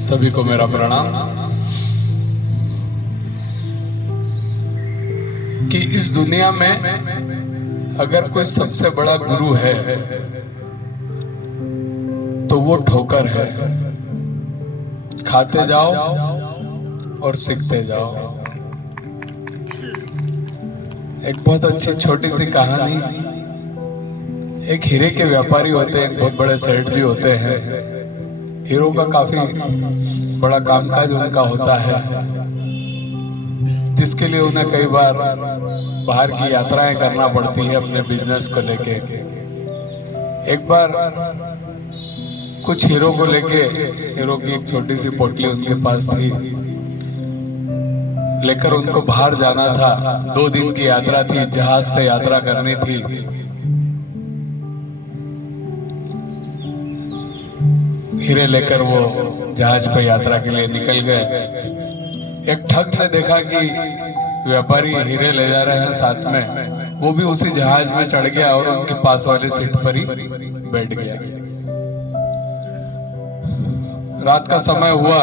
सभी को मेरा प्रणाम। कि इस दुनिया में अगर कोई सबसे बड़ा गुरु है तो वो ठोकर है। खाते जाओ और सीखते जाओ। एक बहुत अच्छी छोटी सी कहानी। एक हीरे के व्यापारी होते हैं, एक बहुत बड़े सेठ जी होते हैं। हीरो का काफी बड़ा कामकाज उनका होता है, जिसके लिए उन्हें कई बार बाहर की यात्राएं करना पड़ती है अपने बिजनेस को लेके। एक बार कुछ हीरो को लेके, हीरो की एक छोटी सी पोटली उनके पास थी, लेकर उनको बाहर जाना था। 2 दिन की यात्रा थी, जहाज से यात्रा करनी थी। हीरे लेकर वो जहाज पर यात्रा के लिए निकल गए। एक ठग ने देखा कि व्यापारी हीरे ले जा रहे हैं साथ में, वो भी उसी जहाज में चढ़ गया और उनके पास वाली सीट पर ही बैठ गया। रात का समय हुआ।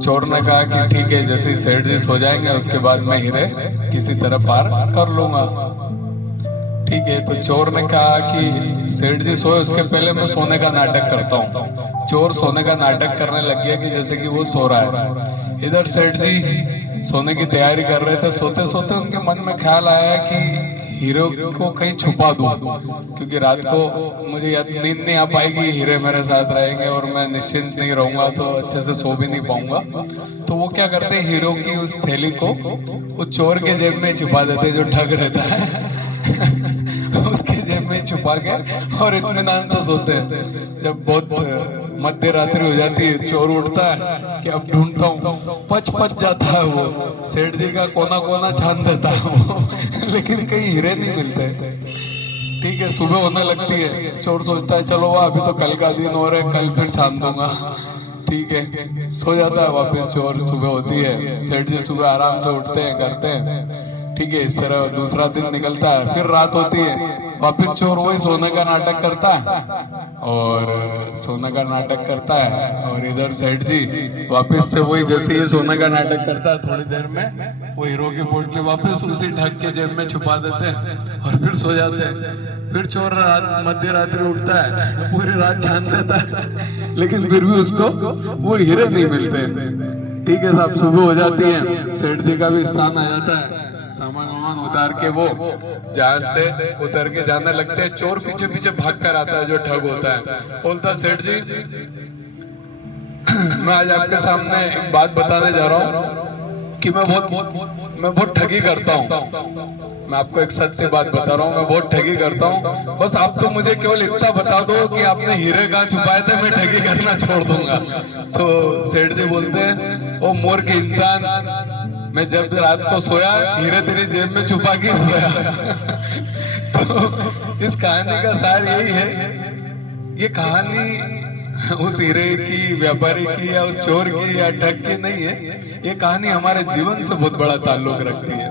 चोर ने कहा कि ठीक है, जैसे ही सेठ जी सो जाएंगे उसके बाद मैं हीरे किसी तरह पार कर लूंगा। ठीक है, तो चोर ने कहा कि सेठ जी सोए उसके पहले मैं सोने का नाटक करता हूँ। चोर सोने का नाटक करने लग गया कि जैसे कि वो सो रहा है। इधर सेठ जी सोने की तैयारी कर रहे थे। सोते सोते उनके मन में ख्याल आया कि हीरो को कहीं छुपा दूं, क्योंकि रात को मुझे नींद नहीं आ पाएगी, हीरे मेरे साथ रहेंगे और मैं निश्चिंत नहीं रहूंगा, तो अच्छे से सो भी नहीं पाऊंगा। तो वो क्या करते हैं, हीरो की उस थैली को उस चोर के जेब में छुपा देते, जो ठग रहता है उसके जेब में छुपा के और इत्मीनान से सोते हैं। जब बहुत मध्य रात्रि हो जाती है, चोर उठता है कि अब ढूंढता हूँ। पच जाता है वो, सेठ जी का कोना कोना छान देता है वो लेकिन कहीं हीरे नहीं मिलते। ठीक है, सुबह होने लगती है। चोर सोचता है चलो वाह, अभी तो कल का दिन हो रहा है, कल फिर छान दूंगा। ठीक है, सो जाता है वापस चोर। सुबह होती है, सेठ जी सुबह आराम से उठते हैं, करते हैं। ठीक है, इस तरह दूसरा दिन निकलता है। फिर रात होती है, वापिस चोर वही सोने का नाटक करता है और सोने का नाटक करता है। और इधर सेठ जी वापस से वही, जैसे ये सोने का नाटक करता है, थोड़ी देर में वो हीरो की पोटली वापस उसी ठग के जेब में छुपा देते हैं और फिर सो जाते हैं। फिर चोर रात मध्य रात्रि उठता है, पूरी रात छान देता है, लेकिन फिर भी उसको वो हीरे नहीं मिलते। ठीक है साहब, सुबह हो जाती है, सेठ जी का भी स्थान आ जाता है। सामान वामान उतार के वो जहाज से उतर के जाने लगते हैं। चोर पीछे पीछे भाग कर आता है, जो ठग होता है। बोलता सेठ जी मैं आज आपके सामने एक बात बताने जा रहा हूँ कि मैं बहुत ठगी करता हूँ। मैं आपको एक सत्य बात बता रहा हूँ, मैं बहुत ठगी करता हूँ। बस आप तो मुझे केवल इतना बता दो कि आपने हीरे कहाँ छुपाए थे, मैं ठगी करना छोड़ दूंगा। तो सेठ जी बोलते हैं, ओ मूर्ख इंसान, मैं जब रात को सोया हीरे तेरी जेब में छुपा के सोया तो इस कहानी का सार यही है। ये कहानी उस हीरे की, व्यापारी की, या उस चोर की या ठग की नहीं है। ये कहानी हमारे जीवन से बहुत बड़ा ताल्लुक रखती है।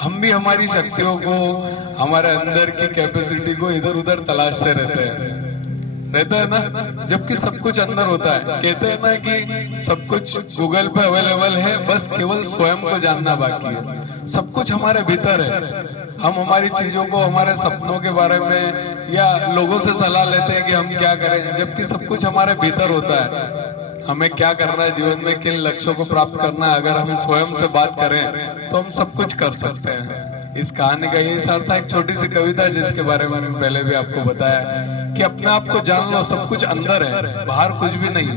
हम भी हमारी शक्तियों को, हमारे अंदर की कैपेसिटी को इधर उधर तलाशते रहते हैं ना, जबकि सब कुछ अंदर होता है। कहते हैं ना कि सब कुछ गूगल पे अवेलेबल है, बस केवल स्वयं को जानना बाकी है। सब कुछ हमारे भीतर है। हम हमारी चीजों को, हमारे सपनों के बारे में या लोगों से सलाह लेते हैं कि हम क्या करें, जबकि सब कुछ हमारे भीतर होता है। हमें क्या करना है जीवन में, किन लक्ष्यों को प्राप्त करना है, अगर हम स्वयं से बात करें तो हम सब कुछ कर सकते हैं। इस कहानी का यही सार था। एक छोटी सी कविता जिसके बारे में मैंने पहले भी आपको बताया कि अपने आप को जान लो, सब कुछ अंदर है, बाहर कुछ भी नहीं।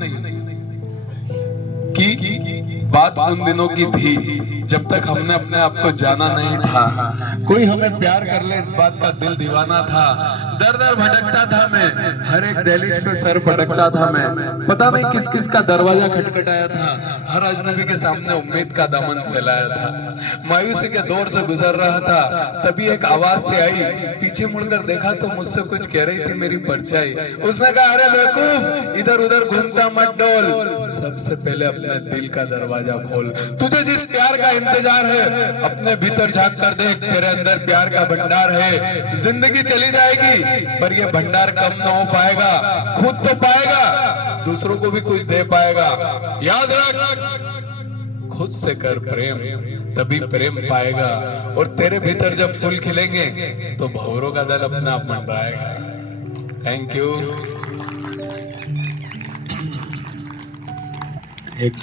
कि बात उन दिनों की थी जब तक हमने अपने आप को जाना नहीं था। कोई हमें प्यार कर ले, इस बात का दिल दीवाना था। दर दर भटकता था मैं, हर एक दहलीज पे सर फटकता था मैं। पता नहीं किस किस का दरवाजा खटखटाया था, हर अजनबी के सामने उम्मीद का दामन फैलाया था। मायूसी के दौर से गुजर रहा था, तभी एक आवाज से आई। पीछे मुड़कर देखा तो मुझसे कुछ कह रही थी मेरी परछाई। उसने कहा, अरे बेवकूफ, इधर उधर घूमता मत डोल, सबसे पहले अपने दिल का दरवाजा दरवाजा खोल। तुझे जिस प्यार का इंतजार है अपने भीतर झांक कर देख, तेरे अंदर प्यार का भंडार है। जिंदगी चली जाएगी पर ये भंडार कम ना हो पाएगा। खुद तो पाएगा, दूसरों को भी कुछ दे पाएगा। याद रख, खुद से कर प्रेम, तभी प्रेम पाएगा। और तेरे भीतर जब फूल खिलेंगे तो भंवरों का दल अपना आप मंडराएगा। Thank you. एक